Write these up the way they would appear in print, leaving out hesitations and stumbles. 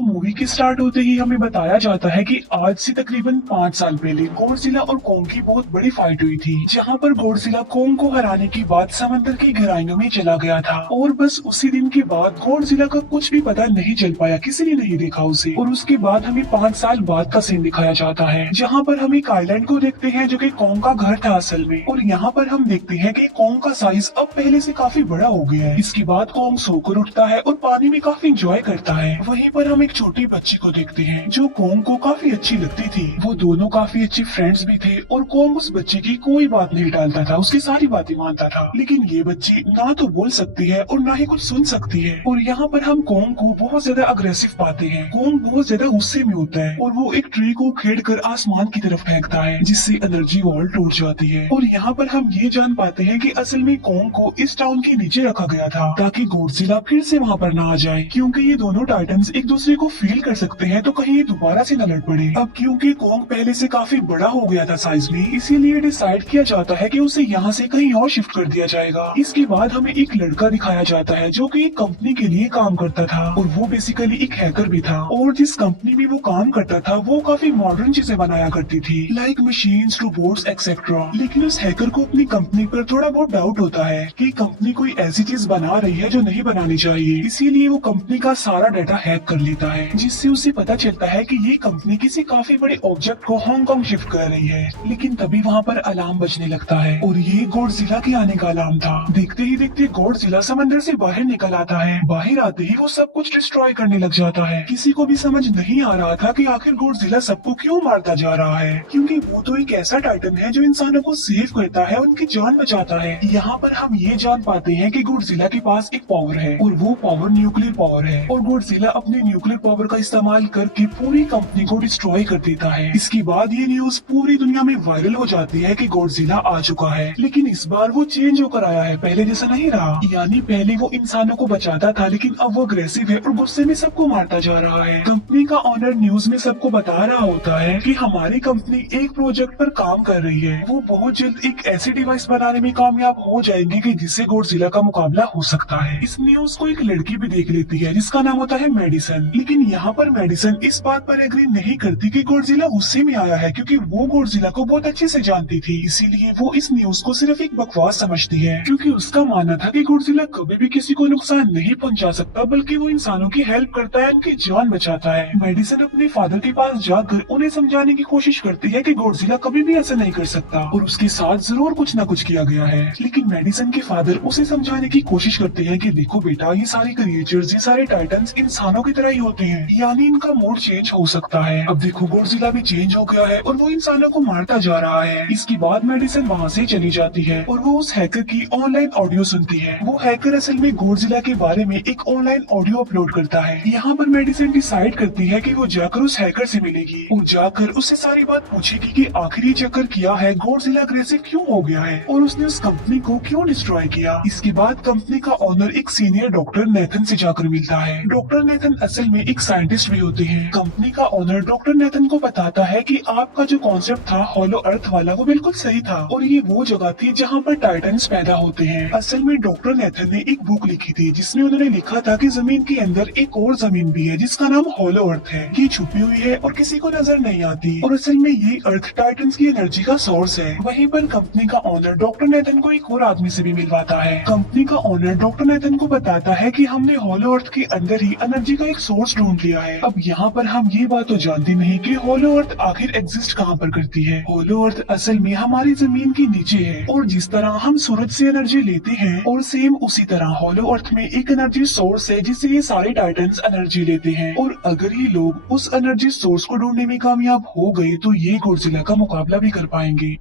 तो मूवी के स्टार्ट होते ही हमें बताया जाता है कि आज से तकरीबन 5 साल पहले गॉडजिला और कोंग की बहुत बड़ी फाइट हुई थी, जहां पर गॉडजिला कोंग को हराने के बाद समंदर की गहराइयों में चला गया था और बस उसी दिन के बाद गॉडजिला का कुछ भी पता नहीं चल पाया, किसी ने नहीं देखा उसे। और उसके बाद हमें 5 साल बाद का सीन दिखाया जाता है, जहाँ पर हम एक आइलैंड को देखते हैं जो कि कोंग का घर था असल में। और यहाँ पर हम देखते हैं कि कोंग का साइज अब पहले से काफी बड़ा हो गया है। इसके बाद कोंग सोकर उठता है और पानी में काफी इंजॉय करता है। वहीं पर हम एक छोटी बच्ची को देखते हैं जो कोंग को काफी अच्छी लगती थी। वो दोनों काफी अच्छे फ्रेंड्स भी थे और कोंग उस बच्ची की कोई बात नहीं टालता था, उसकी सारी बातें मानता था। लेकिन ये बच्ची ना तो बोल सकती है और ना ही कुछ सुन सकती है। और यहाँ पर हम कोंग को बहुत ज्यादा अग्रेसिव पाते हैं। कोंग बहुत ज्यादा गुस्से में होता है और वो एक ट्री को खेड़ कर आसमान की तरफ फेंकता है, जिससे एनर्जी वॉल टूट जाती है। और यहाँ पर हम ये जान पाते हैं कि असल में कोंग को इस टाउन के नीचे रखा गया था ताकि गॉडजिला फिर से वहाँ पर ना आ जाए, क्योंकि ये दोनों टाइटन्स एक दूसरे को फील कर सकते हैं, तो कहीं ये दोबारा से न लड़ पड़े। अब क्योंकि कोंग पहले से काफी बड़ा हो गया था साइज में, इसीलिए डिसाइड किया जाता है कि उसे यहाँ से कहीं और शिफ्ट कर दिया जाएगा। इसके बाद हमें एक लड़का दिखाया जाता है जो कि एक कंपनी के लिए काम करता था और वो बेसिकली एक हैकर भी था। और जिस कंपनी में वो काम करता था वो काफी मॉडर्न चीजें बनाया करती थी, लाइक मशीन्स, रोबोट्स एक्सेट्रा। लेकिन उस हैकर को अपनी कंपनी पर थोड़ा बहुत डाउट होता है कि कंपनी कोई ऐसी चीज बना रही है जो नहीं बनानी चाहिए। इसीलिए वो कंपनी का सारा डाटा हैक कर लेता है, जिससे उसे पता चलता है कि ये कंपनी किसी काफी बड़े ऑब्जेक्ट को हांगकांग शिफ्ट कर रही है। लेकिन तभी वहाँ पर अलार्म बजने लगता है और ये गॉडजिला के आने का अलार्म था। देखते ही देखते गॉडजिला समंदर से बाहर निकल आता है। बाहर आते ही वो सब कुछ डिस्ट्रॉय करने लग जाता है। किसी को भी समझ नहीं आ रहा था कि आखिर गॉडजिला सबको क्यों मारता जा रहा है, क्योंकि वो तो एक ऐसा टाइटन है जो इंसानों को सेव करता है, उनकी जान बचाता है। यहाँ पर हम ये जान पाते हैं कि गॉडजिला के पास एक पावर है और वो पावर न्यूक्लियर पावर है। और गॉडजिला अपने न्यूक्लियर पावर का इस्तेमाल करके पूरी कंपनी को डिस्ट्रॉय कर देता है। इसके बाद ये न्यूज पूरी दुनिया में वायरल हो जाती है कि गॉडजिला आ चुका है, लेकिन इस बार वो चेंज होकर आया है, पहले जैसा नहीं रहा। यानी पहले वो इंसानों को बचाता था, लेकिन अब वो अग्रेसिव है और गुस्से में सबको मारता जा रहा है। कंपनी का ऑनर न्यूज में सबको बता रहा होता है कि हमारी कंपनी एक प्रोजेक्ट पर काम कर रही है। वो बहुत जल्द एक ऐसी डिवाइस बनाने में कामयाब हो जाएंगे कि जिससे गॉडजिला का मुकाबला हो सकता है। इस न्यूज को एक लड़की भी देख लेती है जिसका नाम होता है मेडिसन। लेकिन यहाँ पर मेडिसन इस बात पर एग्री नहीं करती कि गॉडजिला गुस्से में आया है, क्योंकि वो गॉडजिला को बहुत अच्छे से जानती थी। इसीलिए वो इस न्यूज को सिर्फ एक बकवास समझती है, क्योंकि उसका मानना था कि गॉडजिला कभी भी किसी को नुकसान नहीं पहुंचा सकता, बल्कि वो इंसानों की हेल्प करता है, उनकी जान बचाता है। मेडिसन अपने फादर के पास जाकर उन्हें समझाने की कोशिश करती है कि गॉडजिला कभी भी ऐसा नहीं कर सकता और उसके साथ जरूर कुछ न कुछ किया गया है। लेकिन मेडिसन के फादर उसे समझाने की कोशिश करते हैं कि देखो बेटा, ये सारे क्रिएचर्स, ये सारे टाइटन्स इंसानों की तरह ही होते हैं, यानी इनका मूड चेंज हो सकता है। अब देखो गॉडजिला भी चेंज हो गया है और वो इंसानों को मारता जा रहा है। इसके बाद मेडिसन वहाँ से चली जाती है और वो उस हैकर की ऑनलाइन ऑडियो सुनती है। वो हैकर असल में गॉडजिला के बारे में एक ऑनलाइन ऑडियो अपलोड करता है। यहाँ पर मेडिसन डिसाइड करती है कि वो जाकर उस हैकर से मिलेगी और जाकर उससे सारी बात पूछेगी कि आखिर ये चक्कर किया है, गॉडजिला अग्रेसिव क्यों हो गया है और उसने उस कंपनी को क्यों डिस्ट्रॉय किया। इसके बाद कंपनी का ओनर एक सीनियर डॉक्टर नेथन से जाकर मिलता है। डॉक्टर नेथन असल में एक साइंटिस्ट भी होते हैं। कंपनी का ओनर डॉक्टर नेथन को बताता है कि आपका जो कॉन्सेप्ट था हॉलो अर्थ वाला, वो बिल्कुल सही था और ये वो जगह थी जहाँ पर टाइटन्स पैदा होते हैं। असल में डॉक्टर नेथन ने एक बुक लिखी थी जिसमें उन्होंने लिखा था कि जमीन के अंदर एक और जमीन भी है जिसका नाम हॉलो अर्थ है। ये छुपी हुई है और किसी को नजर नहीं आती और असल में ये अर्थ टाइटन्स की एनर्जी का सोर्स है। वहीं पर कंपनी का ओनर डॉक्टर नेथन को एक और आदमी से भी मिलवाता है। कंपनी का ओनर डॉक्टर नेथन को बताता है कि हमने हॉलो अर्थ के अंदर ही एनर्जी का एक सोर्स ढूंढ लिया है। अब यहाँ पर हम ये बात तो जानते नहीं कि हॉलो अर्थ आखिर एग्जिस्ट कहाँ पर करती है। हॉलो अर्थ असल में हमारी जमीन के नीचे है और जिस तरह हम सूरज से एनर्जी लेते हैं और सेम उसी तरह हॉलो अर्थ में एक एनर्जी सोर्स है जिससे ये सारे टाइटन्स एनर्जी लेते हैं। और अगर ये लोग उस एनर्जी सोर्स को ढूंढने में कामयाब हो गए तो ये गॉडजिला का मुकाबला भी कर पाएंगे।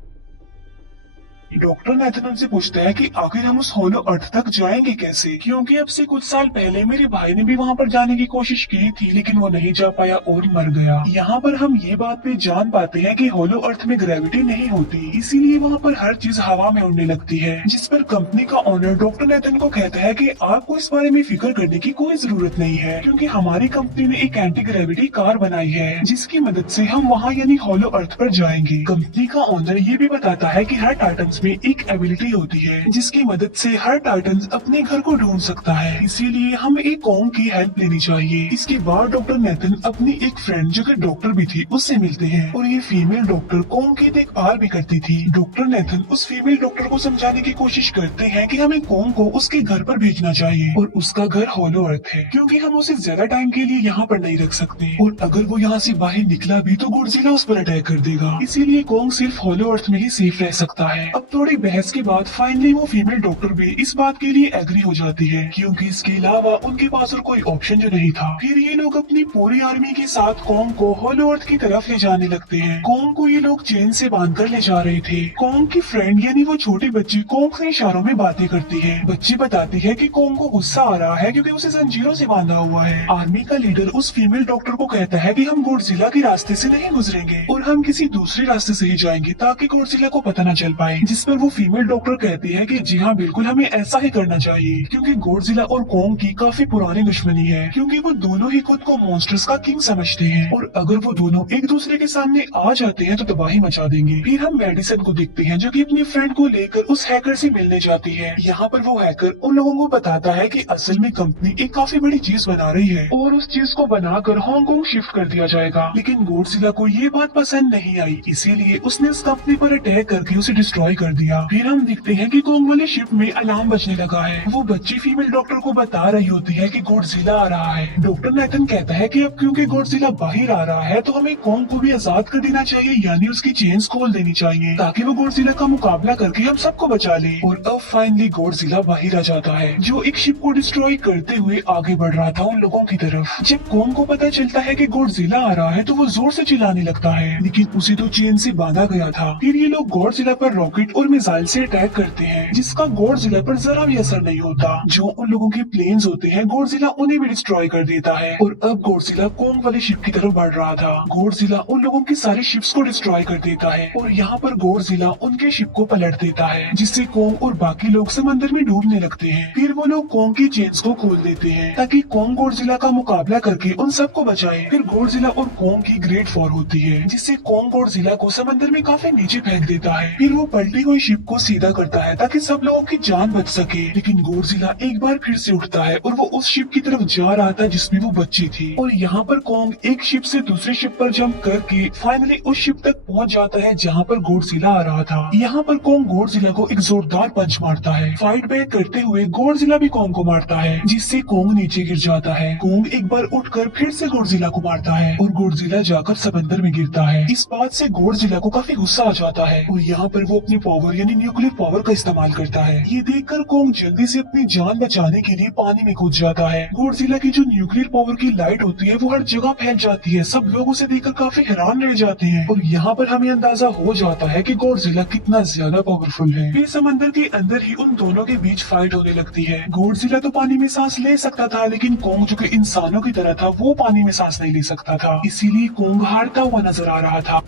डॉक्टर नेथन उनसे पूछता है कि आखिर हम उस हॉलो अर्थ तक जाएंगे कैसे, क्योंकि अब से कुछ साल पहले मेरे भाई ने भी वहाँ पर जाने की कोशिश की थी लेकिन वो नहीं जा पाया और मर गया। यहाँ पर हम ये बात भी जान पाते हैं कि हॉलो अर्थ में ग्रेविटी नहीं होती, इसीलिए वहाँ पर हर चीज हवा में उड़ने लगती है। जिस पर कंपनी का ओनर डॉक्टर नेथन को कहता है कि आपको इस बारे में फिक्र करने की कोई जरूरत नहीं है, क्योंकि हमारी कंपनी ने एक एंटी ग्रेविटी कार बनाई है जिसकी मदद से हम वहाँ यानी हॉलो अर्थ पर जाएंगे। कंपनी का ओनर ये भी बताता है कि हर टाइटन्स अर्थ में एक एबिलिटी होती है जिसकी मदद से हर टाइटन अपने घर को ढूंढ सकता है, इसीलिए हमें एक कॉन्ग की हेल्प लेनी चाहिए। इसके बाद डॉक्टर नेथन अपनी एक फ्रेंड जो कि डॉक्टर भी थी उससे मिलते हैं और ये फीमेल डॉक्टर कॉन्ग की देखभाल भी करती थी। डॉक्टर नेथन उस फीमेल डॉक्टर को समझाने की कोशिश करते हैं कि हमें कॉन्ग को उसके घर पर भेजना चाहिए और उसका घर हॉलो अर्थ है क्योंकि हम उसे ज्यादा टाइम के लिए यहाँ पर नहीं रख सकते और अगर वो यहाँ से बाहर निकला भी तो गॉडजिला उस पर अटैक कर देगा, इसीलिए कॉन्ग सिर्फ हॉलो अर्थ में ही सेफ रह सकता है। अब थोड़ी बहस के बाद फाइनली वो फीमेल डॉक्टर भी इस बात के लिए एग्री हो जाती है क्योंकि इसके अलावा उनके पास और कोई ऑप्शन जो नहीं था। फिर ये लोग अपनी पूरी आर्मी के साथ कॉन्ग को हॉलो अर्थ की तरफ ले जाने लगते हैं। कॉन्ग को ये लोग चेन से बांधकर ले जा रहे थे। कॉन्ग की फ्रेंड यानी वो छोटी बच्ची कॉन्ग से इशारों में बातें करती है। बच्ची बताती है कि कॉन्ग को गुस्सा आ रहा है क्योंकि उसे जंजीरों से बांधा हुआ है। आर्मी का लीडर उस फीमेल डॉक्टर को कहता है कि हम गॉडजिला के रास्ते से नहीं गुजरेंगे और हम किसी दूसरे रास्ते से ही जाएंगे ताकि गॉडजिला को पता न चल पाए, जिस पर वो फीमेल डॉक्टर कहती है कि जी हाँ बिल्कुल हमें ऐसा ही करना चाहिए क्योंकि गॉडजिला और कॉन्ग की काफी पुरानी दुश्मनी है क्योंकि वो दोनों ही खुद को मॉन्स्टर्स का किंग समझते हैं और अगर वो दोनों एक दूसरे के सामने आ जाते हैं तो तबाही मचा देंगे। फिर हम मेडिसन को देखते हैं जो कि अपनी फ्रेंड को लेकर उस हैकर से मिलने जाती है। यहाँ पर वो हैकर उन लोगों को बताता है कि असल में कंपनी एक काफी बड़ी चीज बना रही है और उस चीज को बनाकर हांगकांग शिफ्ट कर दिया जाएगा, लेकिन गॉडजिला को ये बात पसंद नहीं आई, इसीलिए उसने उस कंपनी पर अटैक करके उसे डिस्ट्रॉय कर दिया। फिर हम देखते हैं कि कॉन्ग वाले शिप में अलार्म बजने लगा है। वो बच्ची फीमेल डॉक्टर को बता रही होती है कि गॉडजिला आ रहा है। डॉक्टर नेथन कहता है कि अब क्योंकि गॉडजिला बाहर आ रहा है तो हमें कॉन्ग को भी आजाद कर देना चाहिए, यानी उसकी चेन्स खोल देनी चाहिए ताकि वो गॉडजिला का मुकाबला करके हम सबको बचा ले। और अब फाइनली गॉडजिला बाहर आ जाता है जो एक शिप को डिस्ट्रॉय करते हुए आगे बढ़ रहा था उन लोगों की तरफ। जब कॉन्ग को पता चलता है कि गॉडजिला आ रहा है तो वो जोर से चिल्लाने लगता है, लेकिन उसे तो चेन से बांधा गया था। फिर ये लोग गॉडजिला पर रॉकेट और मिसाइल से अटैक करते हैं जिसका गॉडजिला पर जरा भी असर नहीं होता। जो उन लोगों के प्लेन्स होते हैं गॉडजिला उन्हें भी डिस्ट्रॉय कर देता है और अब गॉडजिला कॉन्ग वाली शिप की तरफ बढ़ रहा था। गॉडजिला उन लोगों की सारी शिप्स को डिस्ट्रॉय कर देता है और यहाँ पर गॉडजिला उनके शिप को पलट देता है जिससे कॉन्ग और बाकी लोग समंदर में डूबने लगते हैं। फिर वो लोग कॉन्ग की चेन्स को खोल देते हैं ताकि कॉन्ग गॉडजिला का मुकाबला करके उन सबको बचाए। फिर गॉडजिला और कॉन्ग की ग्रेट वॉर होती है जिससे कॉन्ग गॉडजिला को समंदर में काफी नीचे फेंक देता है। फिर वो पलटी हुई शिप को सीधा करता है ताकि सब लोगों की जान बच सके, लेकिन गॉडजिला एक बार फिर से उठता है और वो उस शिप की तरफ जा रहा था जिसमें वो बच्ची थी। और यहाँ पर कॉन्ग एक शिप से दूसरी शिप पर जंप करके फाइनली उस शिप तक पहुँच जाता है जहाँ पर गॉडजिला आ रहा था। यहाँ पर कॉन्ग गॉडजिला को एक जोरदार पंच मारता है। फाइट बैक करते हुए गॉडजिला भी कॉन्ग को मारता है जिससे कॉन्ग नीचे गिर जाता है। कॉन्ग एक बार उठकर फिर से गॉडजिला को मारता है और गॉडजिला जाकर समंदर में गिरता है। इस बात से गॉडजिला को काफी गुस्सा आ जाता है और यहाँ पर वो अपनी पावर यानी न्यूक्लियर पावर का इस्तेमाल करता है। ये देखकर कॉन्ग जल्दी से अपनी जान बचाने के लिए पानी में कूद जाता है। गॉडजिला की जो न्यूक्लियर पावर की लाइट होती है वो हर जगह फैल जाती है। सब लोग उसे देखकर काफी हैरान रह जाते हैं और यहाँ पर हमें अंदाजा हो जाता है कि गॉडजिला कितना ज्यादा पावरफुल है। फिर समंदर के अंदर ही उन दोनों के बीच फाइट होने लगती है। गॉडजिला तो पानी में सांस ले सकता था, लेकिन कॉन्ग जो कि इंसानों की तरह था वो पानी में सांस नहीं ले सकता था, इसीलिए कॉन्ग हारता हुआ नजर आ रहा था।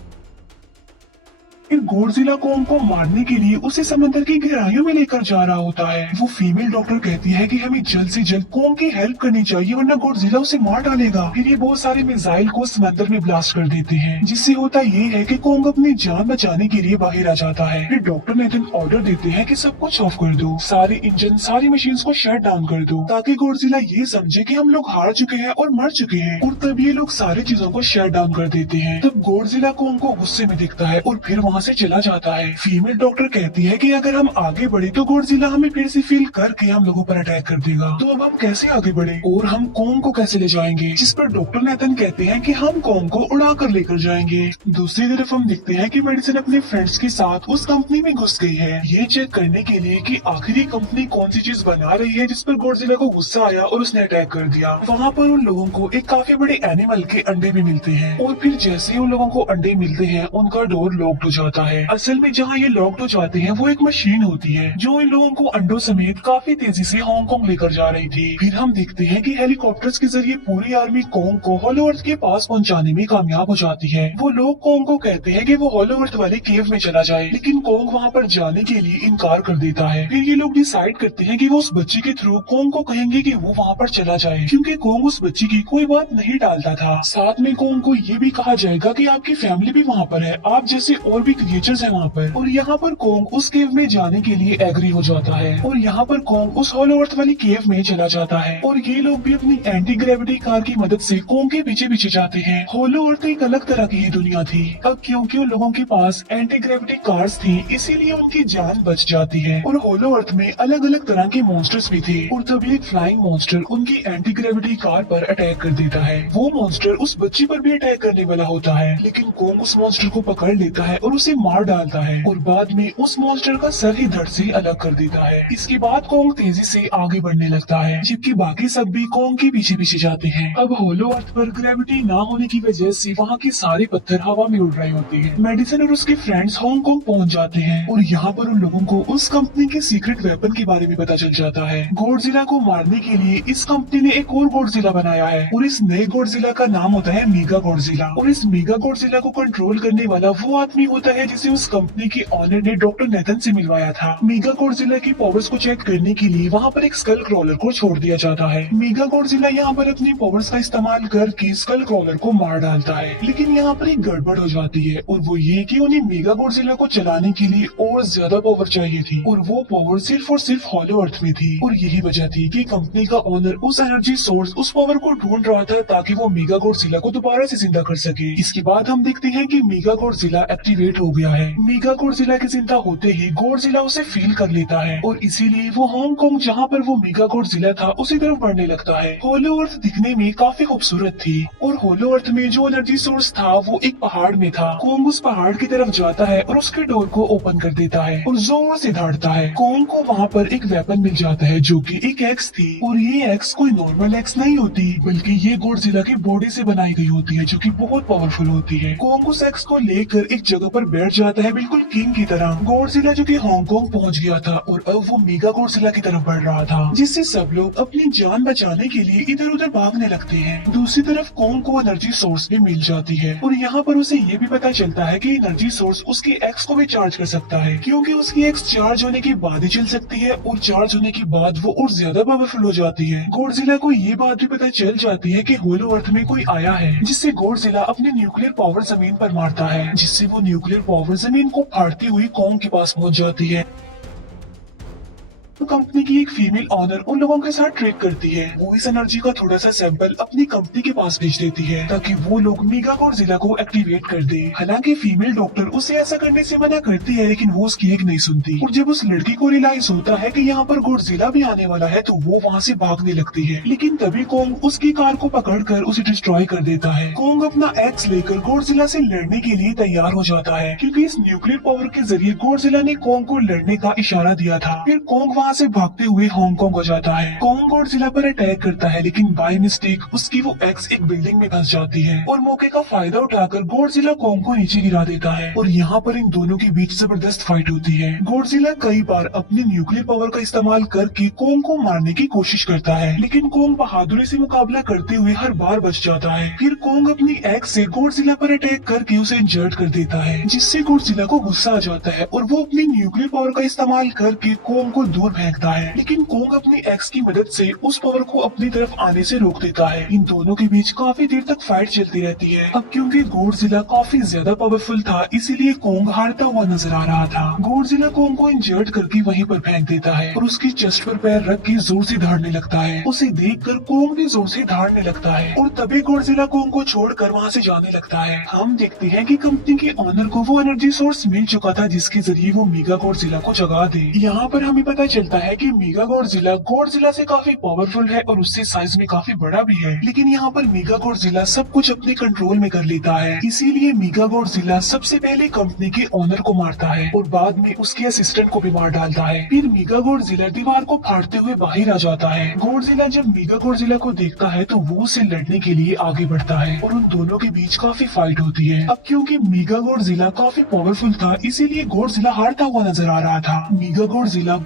फिर गॉडजिला कॉन्ग को मारने के लिए उसे समंदर की गहराइयों में लेकर जा रहा होता है। वो फीमेल डॉक्टर कहती है कि हमें जल्द से जल्द कॉन्ग की हेल्प करनी चाहिए वरना गॉडजिला उसे मार डालेगा। फिर ये बहुत सारे मिसाइल को समंदर में ब्लास्ट कर देते हैं जिससे होता ये है कि कॉन्ग अपनी जान बचाने के लिए बाहर आ जाता है। फिर डॉक्टर नेथन ऑर्डर देते हैं कि सब कुछ ऑफ कर दो, सारे इंजन सारी मशीन को शट डाउन कर दो ताकि गॉडजिला ये समझे कि हम लोग हार चुके हैं और मर चुके हैं। और तब ये लोग सारी चीजों को शट डाउन कर देते हैं। तब गॉडजिला कॉन्ग को गुस्से में दिखता है और फिर वहाँ से चला जाता है। फीमेल डॉक्टर कहती है कि अगर हम आगे बढ़े तो गॉडजिला हमें फिर से फील करके हम लोगों पर अटैक कर देगा, तो अब हम कैसे आगे बढ़े और हम कॉन्ग को कैसे ले जाएंगे। जिस पर डॉक्टर नेथन कहते हैं कि हम कॉन्ग को उड़ा कर लेकर जाएंगे। दूसरी तरफ हम देखते हैं कि मेडिसन अपने फ्रेंड्स के साथ उस कंपनी में घुस गई है ये चेक करने के लिए कि आखिर ये कंपनी कौन सी चीज बना रही है जिस पर गॉडजिला को गुस्सा आया और उसने अटैक कर दिया। वहाँ पर उन लोगों को एक काफी बड़े एनिमल के अंडे भी मिलते हैं और फिर जैसे ही उन लोगों को अंडे मिलते हैं उनका डोर लॉक्ड हो जाता है। असल में जहाँ ये लॉक्ड हो जाते हैं वो एक मशीन होती है जो इन लोगों को अंडों समेत काफी तेजी से हांगकांग लेकर जा रही थी। फिर हम देखते हैं कि हेलीकॉप्टर्स के जरिए पूरी आर्मी कॉन्ग को हॉलो अर्थ के पास पहुंचाने में कामयाब हो जाती है। वो लोग कॉन्ग को कहते हैं कि वो हॉलो अर्थ वाले केव में चला जाए, लेकिन कॉन्ग वहाँ पर जाने के लिए इनकार कर देता है। फिर ये लोग डिसाइड करते हैं कि वो उस बच्ची के थ्रू कॉन्ग को कहेंगे कि वो वहाँ पर चला जाए, क्योंकि कॉन्ग उस बच्ची की कोई बात नहीं डालता था। साथ में कोंग को ये भी कहा जाएगा कि आपकी फैमिली भी वहाँ पर है, आप जैसे और भी क्रिएचर्स हैं वहाँ पर। और यहाँ पर कोंग उस केव में जाने के लिए एग्री हो जाता है और यहाँ पर कोंग उस हॉलो अर्थ वाली केव में चला जाता है और ये लोग भी अपनी एंटी ग्रेविटी कार की मदद से कोंग के पीछे पीछे जाते हैं। हॉलो अर्थ एक अलग तरह की ही दुनिया थी। अब क्योंकि उन लोगों के पास एंटी ग्रेविटी कार्स थी, इसीलिए उनकी जान बच जाती है। और हॉलो अर्थ में अलग अलग तरह के मॉन्स्टर्स भी थे और तभी एक फ्लाइंग मॉन्स्टर उनकी एंटी ग्रेविटी कार पर अटैक कर देता है। वो मॉन्स्टर उस बच्ची पर भी अटैक करने वाला होता है, लेकिन कोंग उस मॉन्स्टर को पकड़ लेता है और उसे मार डालता है और बाद में उस मॉन्स्टर का सर ही धड़ से अलग कर देता है। इसके बाद कोंग तेजी से आगे बढ़ने लगता है, जबकि बाकी सब भी कोंग के पीछे पीछे जाते हैं। अब हॉलो अर्थ पर ग्रेविटी ना होने की वजह से वहाँ के सारे पत्थर हवा में उड़ रहे होते हैं। मेडिसन और उसके फ्रेंड्स हांगकांग पहुँच जाते हैं और यहाँ पर उन लोगों को उस कंपनी के सीक्रेट वेपन के बारे में पता चल जाता है। गॉडजिला को मारने के लिए इस कंपनी ने एक और गॉडजिला बनाया है और इस नए गॉडजिला का नाम होता है मेगा गॉडजिला। और इस मेगा गॉडजिला को कंट्रोल करने वाला वो आदमी होता है जिसे उस कंपनी के ऑनर ने डॉक्टर नेथन से मिलवाया था। मेगा गॉडजिला की पावर्स को चेक करने के लिए वहाँ पर एक स्कल क्रॉलर को छोड़ दिया जाता है। मेगा गॉडजिला यहाँ पर अपनी पावर्स का इस्तेमाल करके स्कल क्रॉलर को मार डालता है, लेकिन यहाँ पर एक गड़बड़ हो जाती है और वो ये कि उन्हें मेगा गॉडजिला को चलाने के लिए और ज्यादा पावर चाहिए थी और वो पावर सिर्फ और सिर्फ हॉलो अर्थ में थी। और यही वजह थी कि कंपनी का ओनर उस एनर्जी सोर्स, उस पावर को ढूंढ रहा था ताकि वो मेगा गॉडजिला को दोबारा से जिंदा कर सके। इसके बाद हम देखते हैं कि मेगा गॉडजिला एक्टिवेट हो गया है। मेगा गॉडजिला के जिंदा होते ही गॉडजिला उसे फील कर लेता है और इसीलिए वो हांगकांग जहाँ पर वो मेगा गॉडजिला था उसी तरफ बढ़ने लगता है। हॉलो अर्थ दिखने में काफी खूबसूरत थी और हॉलो अर्थ में जो एनर्जी सोर्स था वो एक पहाड़ में था। कोंग उस पहाड़ की तरफ जाता है और उसके डोर को ओपन कर देता है और जोर से दौड़ता है। कोंग को वहाँ पर एक वेपन मिल जाता है जो कि एक एक्स थी और ये एक्स कोई नॉर्मल एक्स नहीं होती, बल्कि ये गॉडजिला की बॉडी से बनाई गई होती है जो कि बहुत पावरफुल होती है। कोंग उस एक्स को लेकर एक जगह पर बैठ जाता है बिल्कुल किंग की तरह। गॉडजिला जो कि हांगकांग पहुंच गया था और अब वो मेगा गॉडजिला की तरफ बढ़ रहा था, जिससे सब लोग अपनी जान बचाने के लिए इधर उधर भागने लगते हैं। दूसरी तरफ कोंग को एनर्जी सोर्स भी मिल जाती है और यहाँ पर उसे ये भी पता चलता है कि एनर्जी सोर्स उसकी एक्स को भी चार्ज कर सकता है, क्योंकि उसकी एक्स चार्ज होने के बाद ही चल सकती है और चार्ज होने के बाद वो और ज्यादा पावरफुल हो जाती है। गॉडजिला को ये बात भी पता चल जाती है कि हॉलो अर्थ में कोई आया है, जिससे गॉडजिला अपने न्यूक्लियर पावर जमीन पर मारता है, जिससे वो न्यूक्लियर पावर जमीन को फाड़ती हुई कोंग के पास पहुंच जाती है। कंपनी की एक फीमेल ऑनर उन लोगों के साथ ट्रेड करती है। वो इस एनर्जी का थोड़ा सा सैंपल अपनी कंपनी के पास भेज देती है ताकि वो लोग मेगा गॉडजिला को एक्टिवेट कर दे। हालांकि फीमेल डॉक्टर उसे ऐसा करने से मना करती है, लेकिन वो उसकी एक नहीं सुनती और जब उस लड़की को रियलाइज होता है कि यहाँ पर गॉडजिला भी आने वाला है तो वो वहाँ से भागने लगती है, लेकिन तभी कोंग उसकी कार को पकड़कर उसे डिस्ट्रॉय कर देता है। कोंग अपना एक्स लेकर गॉडजिला से लड़ने के लिए तैयार हो जाता है, क्योंकि इस न्यूक्लियर पावर के जरिए गॉडजिला ने कोंग को लड़ने का इशारा दिया था। फिर कोंग वहाँ से भागते हुए हांगकांग हो जाता है। कोंग गॉडजिला पर अटैक करता है, लेकिन बाय मिस्टेक उसकी वो एक्स एक बिल्डिंग में फंस जाती है और मौके का फायदा उठाकर गॉडजिला कोंग को नीचे गिरा देता है और यहाँ पर इन दोनों के बीच जबरदस्त फाइट होती है। गॉडजिला कई बार अपने न्यूक्लियर पावर का इस्तेमाल करके कोंग को मारने की कोशिश करता है, लेकिन कोंग बहादुरी से मुकाबला करते हुए हर बार बच जाता है। फिर कोंग अपनी एक्स से गॉडजिला पर अटैक करके उसे इंजर्ड कर देता है, जिससे गॉडजिला को गुस्सा आ जाता है और वो अपनी न्यूक्लियर पावर का इस्तेमाल करके कोंग को दूर फेंकता है, लेकिन कोंग अपनी एक्स की मदद से उस पावर को अपनी तरफ आने से रोक देता है। इन दोनों के बीच काफी देर तक फाइट चलती रहती है। अब क्योंकि गॉडजिला काफी ज्यादा पावरफुल था, इसीलिए कोंग हारता हुआ नजर आ रहा था। गॉडजिला कोंग को इंजर्ड करके वहीं पर फेंक देता है और उसकी चेस्ट पर पैर रख के जोर से दहाड़ने लगता है। उसे देखकर कोंग भी जोर से दहाड़ने लगता है और तभी गॉडजिला कोंग को छोड़कर वहाँ से जाने लगता है। हम देखते हैं कि कंपनी के ऑनर को वो एनर्जी सोर्स मिल चुका था जिसके जरिए वो मेगा गॉडजिला को जगा दे। यहाँ पर हमें पता चलता है कि मेगा गॉडजिला से काफी पावरफुल है और उससे साइज में काफी बड़ा भी है, लेकिन यहाँ पर मेगा गॉडजिला सब कुछ अपने कंट्रोल में कर लेता है। इसीलिए मेगा गॉडजिला सबसे पहले कंपनी के ऑनर को मारता है और बाद में उसके असिस्टेंट को भी मार डालता है। फिर मेगा गॉडजिला दीवार को फाड़ते हुए बाहर आ जाता है। गॉडजिला जब मेगा गॉडजिला को देखता है तो वो उसे लड़ने के लिए आगे बढ़ता है और उन दोनों के बीच काफी फाइट होती है। अब क्योंकि मेगा गॉडजिला काफी पावरफुल था, इसीलिए गॉडजिला हारता हुआ नजर आ रहा था। मेगा गॉडजिला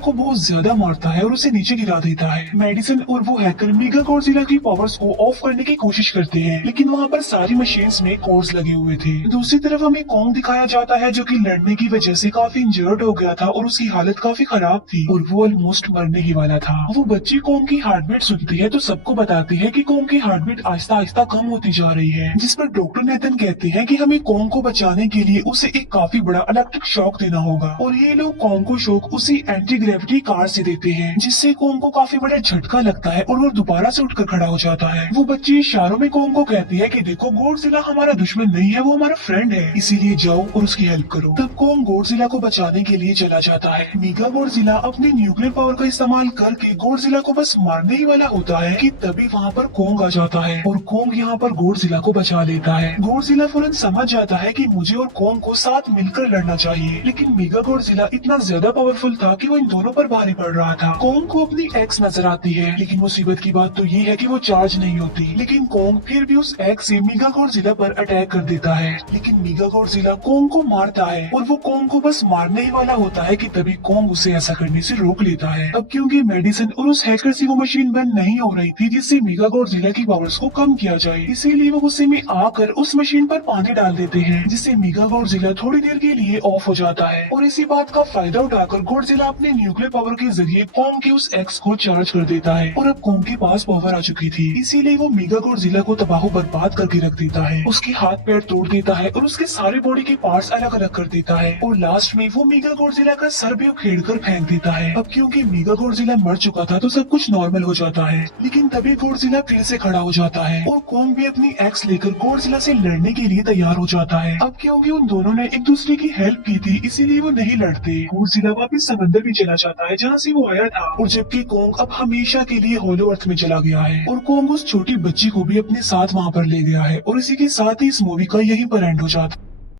को बहुत ज्यादा मारता है और उसे नीचे गिरा देता है। मेडिसिन और वो हैकर मेगा गॉडजिला की पावर्स को ऑफ करने की कोशिश करते हैं, लेकिन वहाँ पर सारी मशीन्स में कोड्स लगे हुए थे। दूसरी तरफ हमें कॉन्ग दिखाया जाता है जो कि लड़ने की वजह से काफी इंजर्ड हो गया था और उसकी हालत काफी खराब थी और वो ऑलमोस्ट मरने ही वाला था। वो बच्ची कॉन्ग की हार्ट बीट सुनती है तो सबको बताती है कि कॉन्ग की हार्ट बीट आहिस्ता आहिस्ता कम होती जा रही है, जिस पर डॉक्टर नेथन कहते हैं कि हमें कॉन्ग को बचाने के लिए उसे एक काफी बड़ा इलेक्ट्रिक शॉक देना होगा। और ये लोग कॉन्ग को शॉक उसी एंटी ग्रेविटी कार से देते हैं, जिससे कॉन्ग को काफी बड़ा झटका लगता है और वो दोबारा से उठकर खड़ा हो जाता है। वो बच्ची इशारों में कॉन्ग को कहती है कि देखो गॉडजिला हमारा दुश्मन नहीं है, वो हमारा फ्रेंड है, इसीलिए जाओ और उसकी हेल्प करो। तब कॉन्ग गॉडजिला को बचाने के लिए चला जाता है। मेगा गॉडजिला अपनी न्यूक्लियर पावर का इस्तेमाल करके गॉडजिला को बस मारने ही वाला होता है कि तभी वहाँ पर कॉन्ग आ जाता है और कॉन्ग यहाँ पर गॉडजिला को बचा लेता है। गॉडजिला फौरन समझ जाता है कि मुझे और कॉन्ग को साथ मिलकर लड़ना चाहिए, लेकिन मेगा गॉडजिला इतना ज्यादा पावरफुल था कि वो इन दोनों पर भारी पड़ रहा था। कॉन्ग को अपनी एक्स नजर आती है, लेकिन मुसीबत की बात तो ये है कि वो चार्ज नहीं होती। लेकिन कॉन्ग फिर भी उस एक्स से मेगा गॉडजिला पर अटैक कर देता है, लेकिन मेगा गॉडजिला कॉन्ग को मारता है और वो कॉन्ग को बस मारने ही वाला होता है कि तभी कॉन्ग उसे ऐसा करने से रोक लेता है। अब क्योंकि मेडिसिन और उस हैकर से वो मशीन बंद नहीं हो रही थी जिससे मेगा गॉडजिला की पावर्स को कम किया जाए, इसीलिए वो गुस्से में आकर उस मशीन पर पानी डाल देते हैं, जिससे मेगा गॉडजिला थोड़ी देर के लिए ऑफ हो जाता है। और इसी बात का फायदा उठाकर गॉडजिला अपने न्यूक्लियर पावर के जरिए कॉन्ग के उस एक्स को चार्ज कर देता है और अब कॉन्ग के पास पावर आ चुकी थी, इसीलिए वो मेगा गॉडजिला को तबाह बर्बाद करके रख देता है। उसके हाथ पैर तोड़ देता है और उसके सारे बॉडी के पार्ट्स अलग अलग कर देता है और लास्ट में वो मेगा गॉडजिला का सर भी उखेड़ कर फेंक देता है। अब क्योंकि मेगा गॉडजिला मर चुका था तो सब कुछ नॉर्मल हो जाता है, लेकिन तभी गॉडजिला फिर से खड़ा हो जाता है और कॉन्ग भी अपनी एक्स लेकर गॉडजिला से लड़ने के लिए तैयार हो जाता है। अब क्योंकि उन दोनों ने एक दूसरे की हेल्प की थी इसीलिए वो नहीं लड़ते। गॉडजिला वापस समंदर में चला जाता है जहाँ से वो आया था, और जबकि कॉन्ग अब हमेशा के लिए होलो अर्थ में चला गया है और कॉन्ग उस छोटी बच्ची को भी अपने साथ वहाँ पर ले गया है। और इसी के साथ ही इस मूवी का यहीं पर एंड हो जाता है।